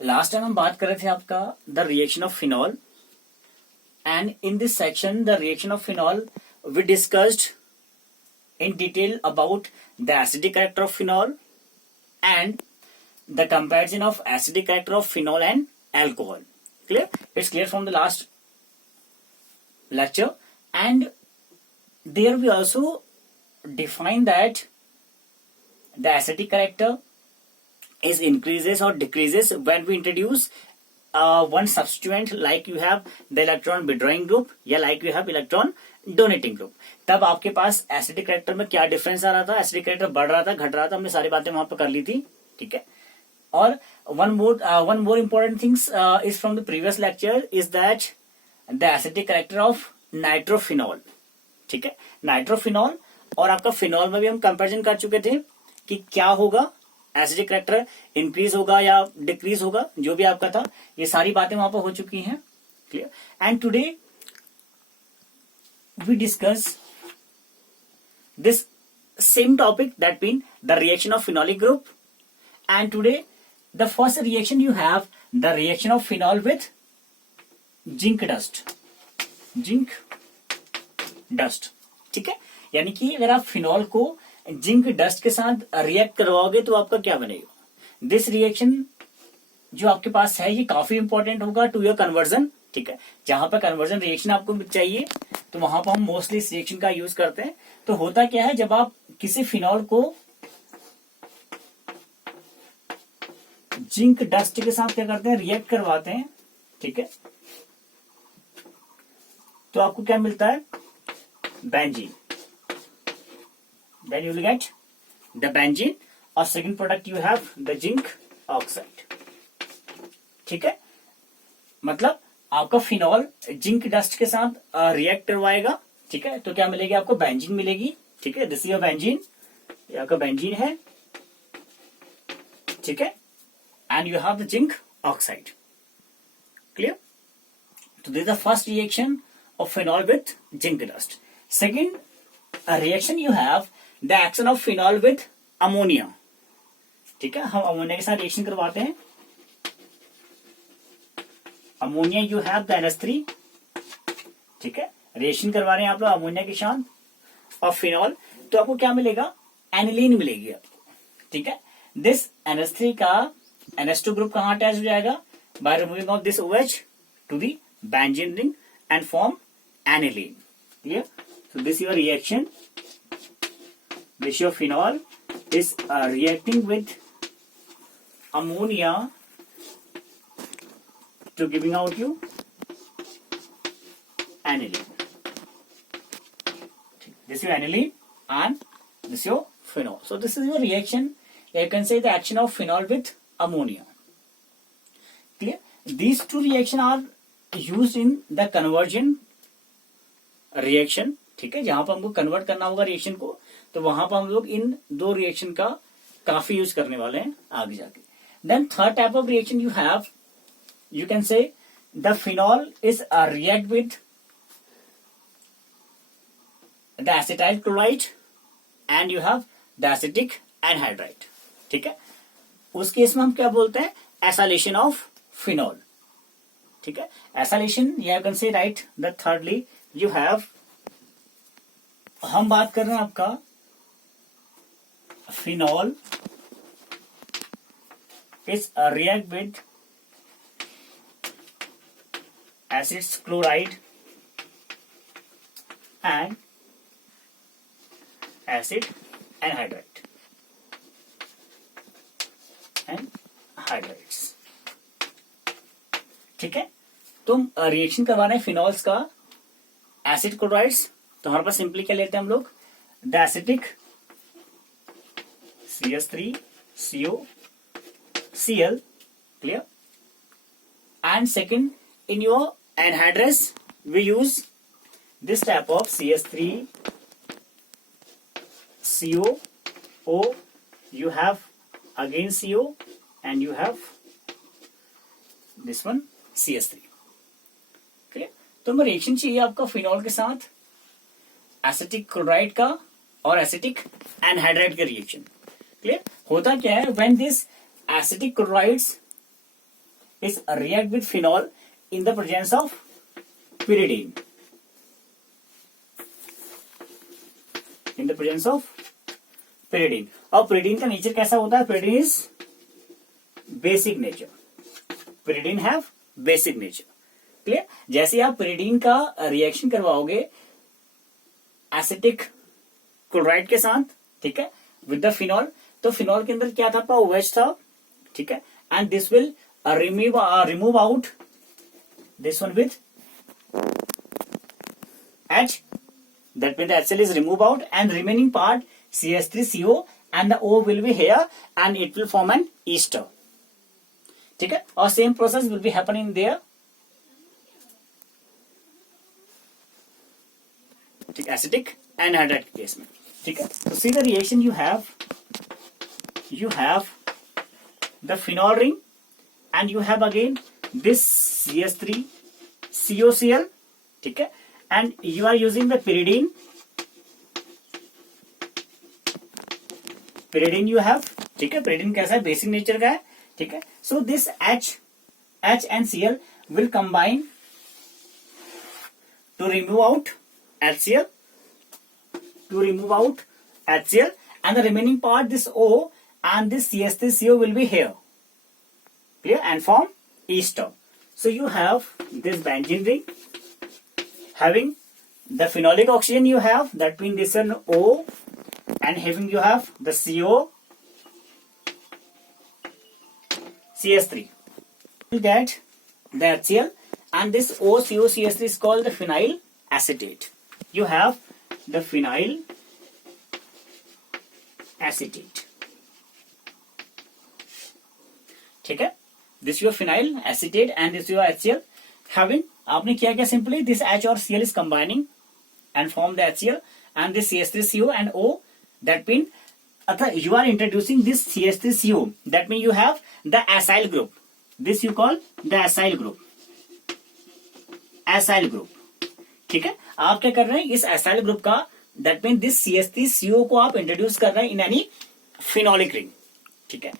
Last time हम बात कर रहे थे आपका the reaction of phenol, and in this section the reaction of phenol we discussed in detail about the acidic character of phenol and the comparison of acidic character of phenol and alcohol. Clear? It's clear from the last lecture, and there we also define that the acidic character is increases or decreases when we introduce one substituent, like you have the electron withdrawing group या like you have electron donating group. तब आपके पास acidic character में क्या difference आ रहा था, acidic character बढ़ रहा था, घट रहा था, हमने सारी बातें वहां पर कर ली थी. ठीक है. और one more important things is from the previous lecture is that the acidic character of nitrophenol. ठीक है. नाइट्रोफिनॉल और आपका फिनॉल में भी हम कंपेरिजन कर चुके थे कि क्या होगा, एसिडिक कैरेक्टर इंक्रीज होगा या डिक्रीज होगा, जो भी आपका था. ये सारी बातें वहां पर हो चुकी हैं. Clear. And today we discuss this same topic, that means the reaction of phenolic group, and today the first reaction you have the reaction of phenol with zinc dust. ठीक है. यानी कि अगर आप फिनॉल को जिंक डस्ट के साथ react करवाओगे तो आपका क्या बनेगा. दिस रिएक्शन जो आपके पास है ये काफी इंपॉर्टेंट होगा टू योर कन्वर्जन. ठीक है. जहां पर कन्वर्जन रिएक्शन आपको चाहिए तो वहां पर हम मोस्टली इस रिएक्शन का यूज करते हैं. तो होता क्या है, जब आप किसी फिनॉल को जिंक डस्ट के साथ क्या करते हैं, रिएक्ट करवाते हैं. ठीक है. तो आपको क्या मिलता है, benzene. Then you will get the benzene और second product you have the zinc oxide. ठीक है. मतलब आपका फिनॉल जिंक डस्ट के साथ रिएक्ट करवाएगा. ठीक है. तो क्या मिलेगी आपको, बेंजीन मिलेगी. ठीक है. दिस इज योर बेंजीन, ये आपका बेंजीन है. ठीक है. And you have the zinc oxide. Clear. तो this is the first reaction of phenol with zinc dust. Second reaction you have the action of phenol with ammonia. ठीक है. हम ammonia के साथ रिएक्शन करवाते हैं. Ammonia you have the NH3. ठीक है. रिएक्शन करवा रहे हैं आप लोग अमोनिया के साथ और फिनॉल, तो आपको क्या मिलेगा, एनिलीन मिलेगी आपको. ठीक है. दिस NH3 का NH2 ग्रुप कहां अटैच हो जाएगा, by removing of this OH to the benzene ring and form aniline. Clear. So this your reaction, this your phenol is reacting with ammonia to giving out you aniline. This is your aniline and this is your phenol. So this is your reaction. You can say the action of phenol with ammonia. Clear? These two reactions are used in the conversion reaction. ठीक है. जहां पर हमको convert करना होगा reaction को, तो वहां पर हम लोग इन दो रिएक्शन का काफी यूज करने वाले हैं आगे जाके. Then third type of reaction you have, you can say the phenol is react with the acetyl chloride and you have the acetic anhydride. ठीक है. उस केस में हम क्या बोलते हैं, एसाइलेशन ऑफ फिनॉल. ठीक है. एसाइलेशन यू कैन से right the thirdly you have, हम बात कर रहे हैं आपका phenol is react with acids chloride and acid anhydride and hydrates. ठीक है. तो रिएक्शन करवा रहे हैं फिनॉल्स का एसिड क्लोराइड्स. तो हमारे पास सिंपली क्या लेते हैं हम लोग, the acetic CH3CO Cl. Clear. And second, in your anhydrous we use this type of CH3CO. You have again CO and you have this one CH3. Clear. तो हमें रिएक्शन चाहिए आपका फिनॉल के साथ एसिटिक क्लोराइड का और acetic anhydride का reaction. Clear. होता क्या है, when this acetic chlorides is react with phenol in the presence of pyridine. In the presence of pyridine. और pyridine का नेचर कैसा होता है? pyridine is basic nature. pyridine have basic nature. Clear? जैसे आप pyridine का रिएक्शन करवाओगे acetic chloride के साथ, ठीक है, विद द फिनॉल, तो फिनॉल के अंदर क्या था? आपका OH था, ठीक है, and this will remove out this one with H. That means the HCl is removed out and remaining part CH3CO and the O will be here and it will form an ester. ठीक है, और same process will be happening there. ठीक, acetic anhydride के case में, ठीक है. तो see the reaction you have the phenol ring and you have again this CH3 COCl, ठीक है, and you are using the pyridine you have, ठीक है. pyridine कैसा है? बेसिक नेचर का है, ठीक है. so this H and Cl will combine to remove out HCl, and the remaining part this O and this CH3CO will be here, clear, and form ester. So you have this benzene ring having the phenolic oxygen you have, that means this an O, and having you have the CO, CH3. You get the HCl and this OCO CH3 is called the phenyl acetate. You have the phenyl acetate. ठीक है, this your phenyl acetate and this your HCl having, आपने क्या क्या simply this H or Cl is combining and form the HCl and this CH3CO and O, that means you are introducing this CH3CO, that means you have the acyl group, this you call the acyl group, ठीक है. आप क्या कर रहे हैं? इस acyl group का, that means this CH3CO को आप इंट्रोड्यूस कर रहे हैं इन एनी फिनोलिक रिंग, ठीक है.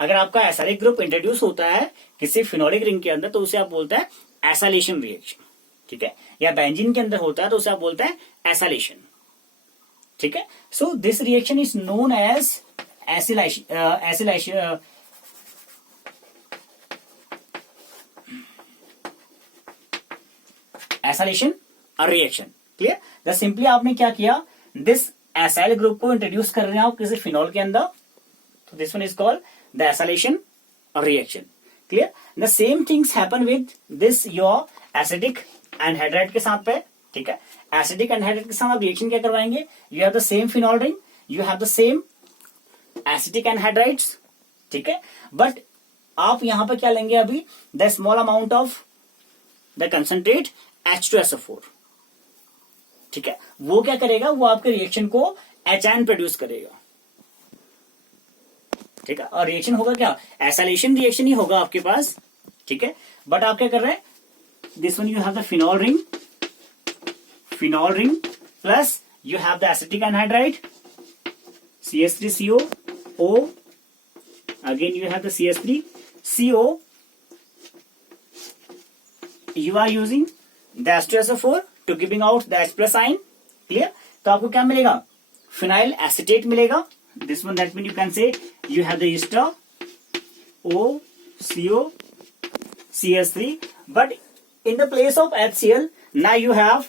अगर आपका एसाइलिक ग्रुप इंट्रोड्यूस होता है किसी फिनोलिक रिंग के अंदर तो उसे आप बोलते हैं एसाइलेशन रिएक्शन, ठीक है, या बेंजीन के अंदर होता है तो उसे आप बोलते हैं एसाइलेशन, ठीक है. So this reaction is known as acylation reaction, clear. The simply आपने क्या किया? दिस एसाइल ग्रुप को इंट्रोड्यूस कर रहे हैं आप किसी फिनोल के अंदर, तो this one is called the acylation reaction, clear. The same things happen with this your acidic anhydride के साथ पे, ठीक है. acidic anhydride के साथ आप रिएक्शन क्या करवाएंगे? You have the same phenol ring, you have the same acidic anhydrides, ठीक है, बट आप यहां पे क्या लेंगे? अभी the small amount of the concentrate H2SO4, ठीक है. वो क्या करेगा? वो आपके रिएक्शन को HN प्रोड्यूस करेगा, ठीक है. और रिएक्शन होगा क्या? एसाइलेशन रिएक्शन ही होगा आपके पास, ठीक है. बट आप क्या कर रहे हैं? This one you have the phenol ring plus you have the acetic anhydride CH3CO O, again you have the CH3CO, you are using the H2SO4 to giving out the H+ ion, clear. तो आपको क्या मिलेगा? Phenyl acetate मिलेगा. This one, that means you can say you have the ester O CO CH3, but in the place of HCl now you have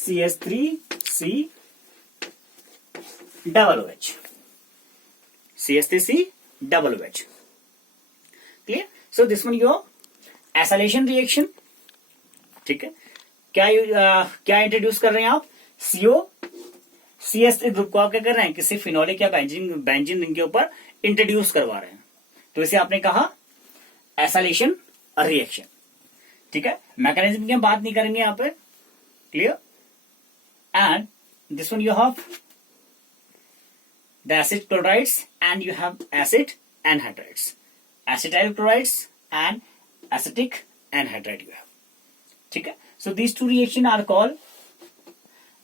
CH3C double OH, CH3C double OH, clear. So this one your acylation reaction, ठीक है. क्या introduce कर रहे हैं आप? CO CH3 group को आप क्या कर रहे हैं? किसी फिनोलिक या बेंजीन रिंग के ऊपर इंट्रोड्यूस करवा रहे हैं, तो इसे आपने कहा एसाइलेशन रिएक्शन, ठीक है. मैकेनिज्म की हम बात नहीं करेंगे यहाँ पे, clear. And this one you have the acid chlorides and you have acid anhydrides, acetyl chlorides and acetic anhydride you have, ठीक है. So these two reaction are called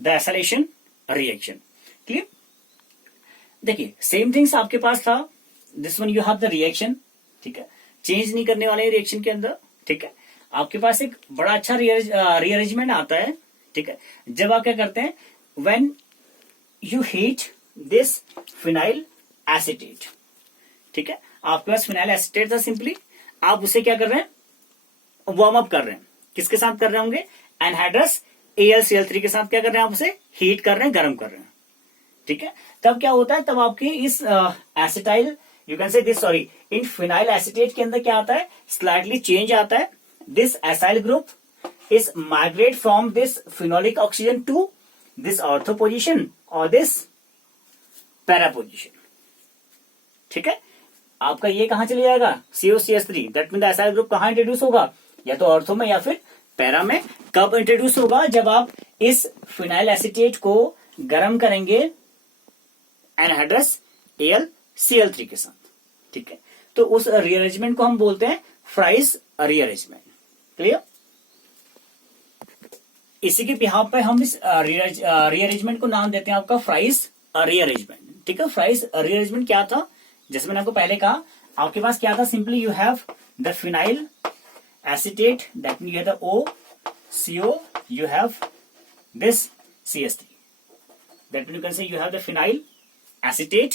the acylation reaction, clear. देखिए same things आपके पास था. This one you have the reaction, ठीक है. Change नहीं करने वाले रिएक्शन के अंदर, ठीक है। आपके पास एक बड़ा अच्छा रीअरेंजमेंट आता है, ठीक है, जब आप क्या करते हैं, when you heat this phenyl acetate, ठीक है, आपके पास फिनाइल एसिटेट था, सिंपली आप उसे क्या कर रहे हैं, वार्म अप कर रहे हैं, किसके साथ कर रहे होंगे, एनहाइड्रस AlCl3 के साथ क्या कर रहे हैं, आप उसे हीट कर रहे हैं, गर्म कर रहे हैं, ठीक है। तब क्या होता है, तब आपकी इस acetyl you can say this sorry in phenyl acetate के अंदर क्या आता है, स्लाइटली चेंज आता है, this acyl group is migrate from this phenolic oxygen to this ortho position और दिस पैरा पोजिशन, ठीक है। आपका ये कहां चले जाएगा, COCH3, that mean the acyl group कहां इंट्रोड्यूस होगा, या तो ऑर्थो में या फिर पैरा में। कब इंट्रोड्यूस होगा, जब आप इस फिनाइल एसिटेट को गर्म करेंगे एनहाइड्रस AlCl3 के साथ, ठीक है। तो उस रीअरेंजमेंट को हम बोलते हैं फ्राइज रीअरेंजमेंट, क्लियर। इसी के बिहाफ पे हम इस रीअरेंजमेंट को नाम देते हैं आपका फ्राइज रीअरेंजमेंट, ठीक है। फ्राइज रीअरेंजमेंट क्या था, जैसे मैंने आपको पहले कहा, आपके पास क्या था, simply you have the phenyl acetate, that means you have the OCO, you have this CH3, that means you can say you have the phenyl acetate।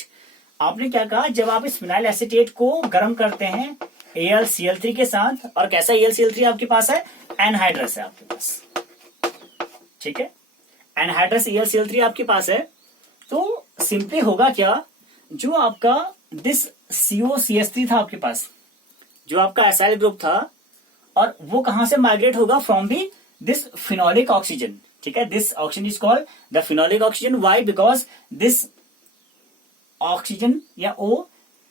आपने क्या कहा, जब आप इस फिनाइल एसिटेट को गर्म करते हैं AlCl3 के साथ, और कैसा AlCl3 आपके पास है, एनहाइड्रस है आपके पास, ठीक है, एनहाइड्रस AlCl3 आपके पास है, तो सिंपली होगा क्या, जो आपका दिस COCH3 था आपके पास, जो आपका एसाइल ग्रुप था, और वो कहां से माइग्रेट होगा, from the this phenolic oxygen, ठीक है। This oxygen is called the phenolic oxygen, why, because this oxygen या O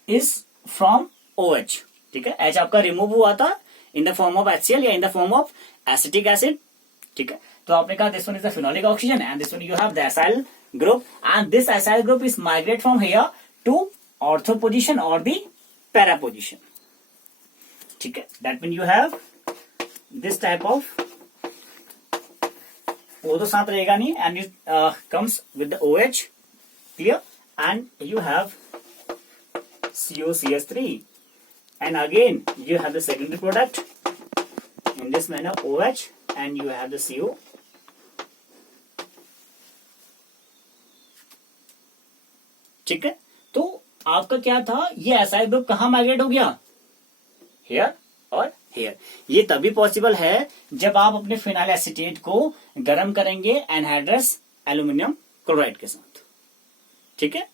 इज फ्रॉम OH, ठीक है। H आपका रिमूव हुआ था in the form of HCl या in the form of acetic acid, ठीक है। तो आपने कहा this one is the phenolic oxygen and this one you have the acyl group, and this acyl group is migrate from here to ortho position और the para position, ठीक है। That mean you have this type of, वो तो साथ रहेगा नहीं, and it comes with the OH, clear, and you have COCH3, and again you have the secondary product in this manner, OH, and you have the CO, ठीक है। तो आपका क्या था, ये एसाइल ग्रुप कहां माइग्रेट हो गया, हेयर और हेयर। ये तभी पॉसिबल है जब आप अपने फिनाइल एसिटेट को गर्म करेंगे एनहाइड्रस एल्यूमिनियम क्लोराइड के साथ, ठीक है।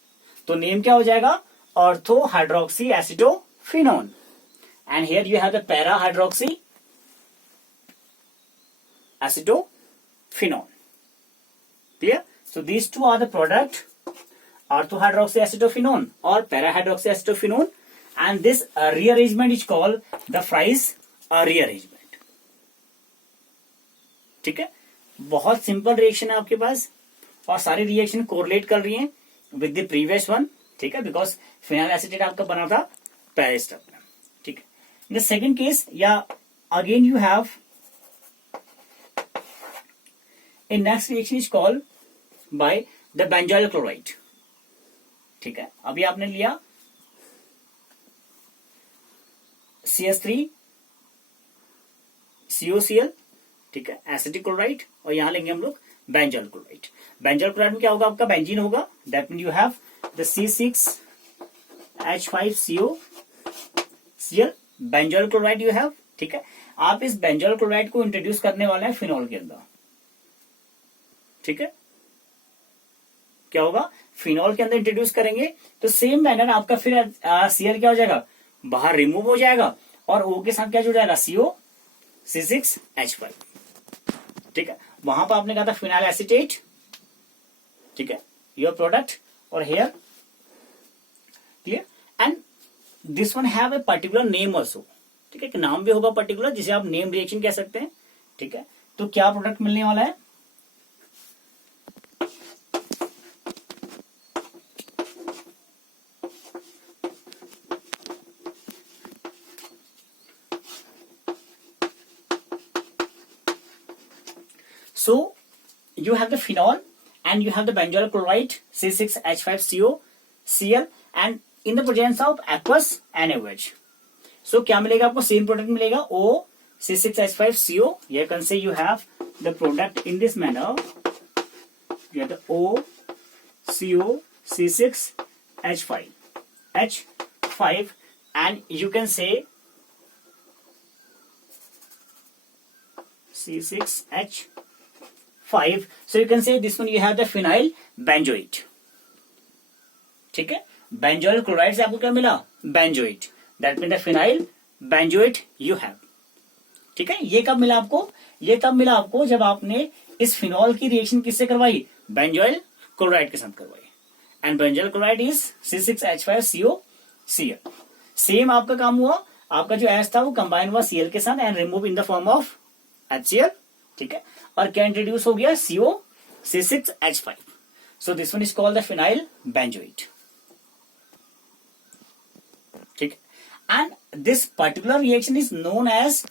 तो नेम क्या हो जाएगा, ortho hydroxy acetophenone, and here you have the para hydroxy acetophenone, clear. So these two are the product, ortho hydroxy acetophenone और para hydroxy acetophenone, and this rearrangement is called the Fries rearrangement, ठीक है। बहुत simple reaction है आपके पास, और सारी reaction correlate कर रही हैं विद द प्रीवियस वन, ठीक है, बिकॉज फिनाइल एसिटेट आपका बना था पैरा स्टेप में, ठीक है। इन द सेकेंड केस, या again you have A next reaction is called by the benzoyl chloride, ठीक है। अभी आपने लिया CH3 COCl, ठीक है, एसिटिक क्लोराइड, और यहां लेंगे हम लोग बेंजोइल क्लोराइड। बेंजोइल क्लोराइड में क्या होगा, आपका बेंजीन होगा, that mean you have the C6H5COCl, benzoyl chloride you have, ठीक है। आप इस बेंजोइल क्लोराइड को इंट्रोड्यूस करने वाले हैं फिनोल के अंदर, ठीक है। क्या होगा, फिनोल के अंदर इंट्रोड्यूस करेंगे, तो सेम मैनर आपका फिर Cl क्या हो जाएगा, बाहर रिमूव हो जाएगा, और O के साथ क्या जुड़ जाएगा, COC6H5, ठीक है। वहां पर आपने कहा था फिनाइल एसिटेट, ठीक है, योर प्रोडक्ट, और here, clear, and this one have a particular name also, ठीक है, नाम भी होगा पर्टिकुलर, जिसे आप नेम रिएक्शन कह सकते हैं, ठीक है। तो क्या प्रोडक्ट मिलने वाला है, so you have the phenol and you have the benzoyl chloride C6H5COCl, and in the presence of aqueous NaOH. सो क्या मिलेगा आपको, सेम प्रोडक्ट मिलेगा OC6H5CO. You can say you have the product in this manner. You have the OCO C6H5 and you can say C6H5. So you can say this one you have the phenyl benzoate. ठीक है, benzoyl chloride से आपको क्या मिला, benzoate. That mean the phenyl benzoate you have. ठीक है, ये कब मिला आपको, ये तब मिला आपको जब आपने इस फिनॉल की रिएक्शन किससे करवाई, बेंजोइल क्लोराइड के साथ करवाई. And benzoyl chloride is C6H5COCl. Same आपका काम हुआ, आपका जो एस था वो कंबाइन हुआ Cl के साथ and remove in the form of HCl. ठीक है, और क्या इंट्रोड्यूस हो गया, CO C6H5. So this one is called the phenyl benzoate. ठीक है, and this particular reaction is known as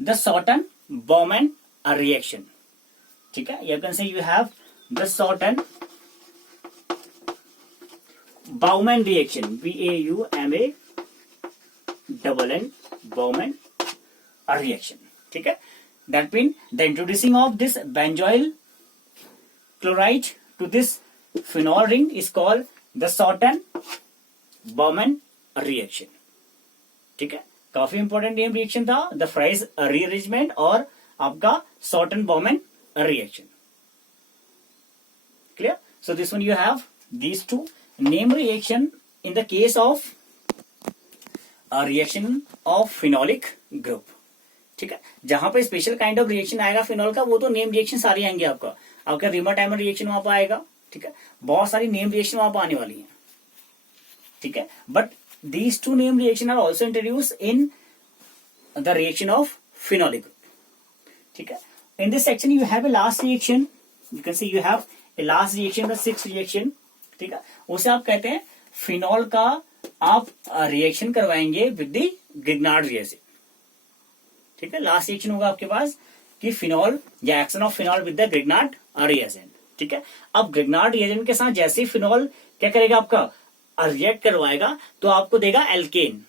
the Schotten Baumann reaction. ठीक है, you can say you have the Schotten Baumann reaction, BAUMANN Bowman reaction. ठीक है, that mean the introducing of this benzoyl chloride to this phenol ring is called the Shorten-Bowman reaction. ठीक है, काफी important name reaction था, the fries rearrangement और आपका Shorten-Bowman reaction. Clear? So this one you have these two name reaction in the case of a reaction of phenolic group. ठीक है, जहां पे स्पेशल काइंड ऑफ रिएक्शन आएगा phenol का, वो तो नेम रिएक्शन सारे आएंगे आपका रिमर-टाइमर रिएक्शन वहां पर आएगा. ठीक है, बहुत सारी नेम रिएक्शन वहां पर आने वाली है. ठीक है, but these two name reaction are also introduced in the reaction of phenolic group. ठीक है, in this section you have a last reaction. You can see you have a last reaction, the sixth reaction. ठीक है, उसे आप कहते हैं phenol का आप रिएक्शन करवाएंगे विद द ग्रिग्नार्ड रिएजेंट. ठीक है, लास्ट रिएक्शन होगा आपके पास कि फिनॉल या action of phenol with the Grignard reagent. ठीक है, अब ग्रिग्नार्ड रिएजेंट के साथ जैसे ही फिनॉल क्या करेगा आपका रिएक्ट करवाएगा तो आपको देगा एल्केन.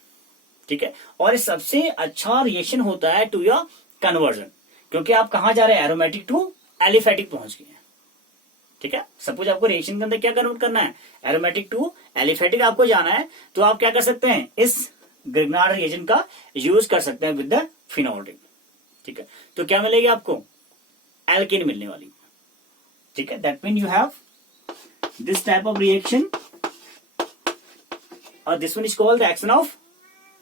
ठीक है, और सबसे अच्छा रिएक्शन होता है टू योर कन्वर्जन, क्योंकि आप कहां जा रहे हैं, एरोमेटिक टू एलिफेटिक पहुंच गए हैं. ठीक है, सपोज आपको रिएक्शन के अंदर क्या कन्वर्ट करना है, एरोमेटिक टू एलिफेटिक आपको जाना है, तो आप क्या कर सकते हैं, इस ग्रिग्नार्ड रिएजेंट का यूज कर सकते हैं विद द फिनॉल रिंग. ठीक है, तो क्या मिलेगी आपको, एल्केन मिलने वाली. ठीक है, that mean you have this type of reaction और this one is called the action of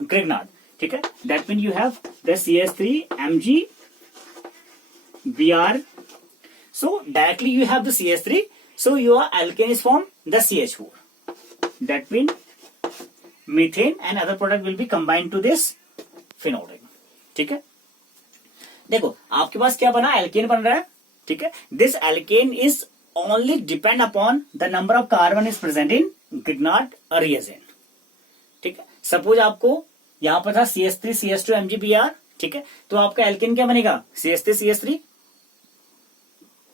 Grignard. ठीक है, that mean you have the CH3MgBr. So directly you have the CH3, so your alkane is formed the CH4. That means methane and other product will be combined to this phenol ring. ठीक है, देखो आपके पास क्या बना, alkene बन रहा है. ठीक है, this alkane is only depend upon the number of carbon is present in Grignard reagent. ठीक है, सपोज आपको यहां पर था CH3CH2MgBr. ठीक है, तो आपका एल्केन क्या बनेगा, CH3CH3.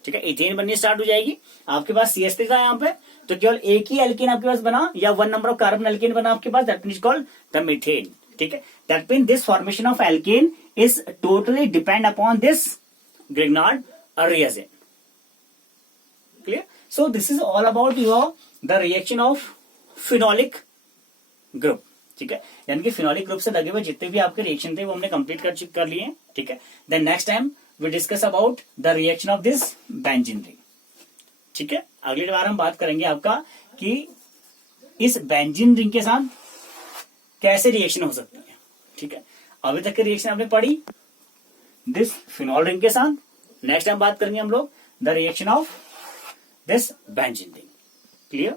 ठीक है, इथेन बननी स्टार्ट हो जाएगी. आपके पास CH3 था यहाँ पे, तो केवल एक ही एल्केन आपके पास बना या one number of carbon alkane बना आपके पास, that mean is called the methane. ठीक है, that mean this formation of alkane is totally depend upon this Grignard reagent. Clear? So this is all about your the reaction of phenolic group. ठीक है, यानी कि phenolic group से लगे हुए जितने भी आपके रिएक्शन थे वो हमने कंप्लीट कर लिए. ठीक है, then next time we discuss about the reaction of this benzene ring. ठीक है, अगली बार हम बात करेंगे आपका कि इस बेंजीन रिंग के साथ कैसे रिएक्शन हो सकती है. ठीक है, अभी तक की रिएक्शन आपने पढ़ी दिस फिनॉल रिंग के साथ. नेक्स्ट टाइम बात करेंगे हम लोग the reaction of this benzene ring.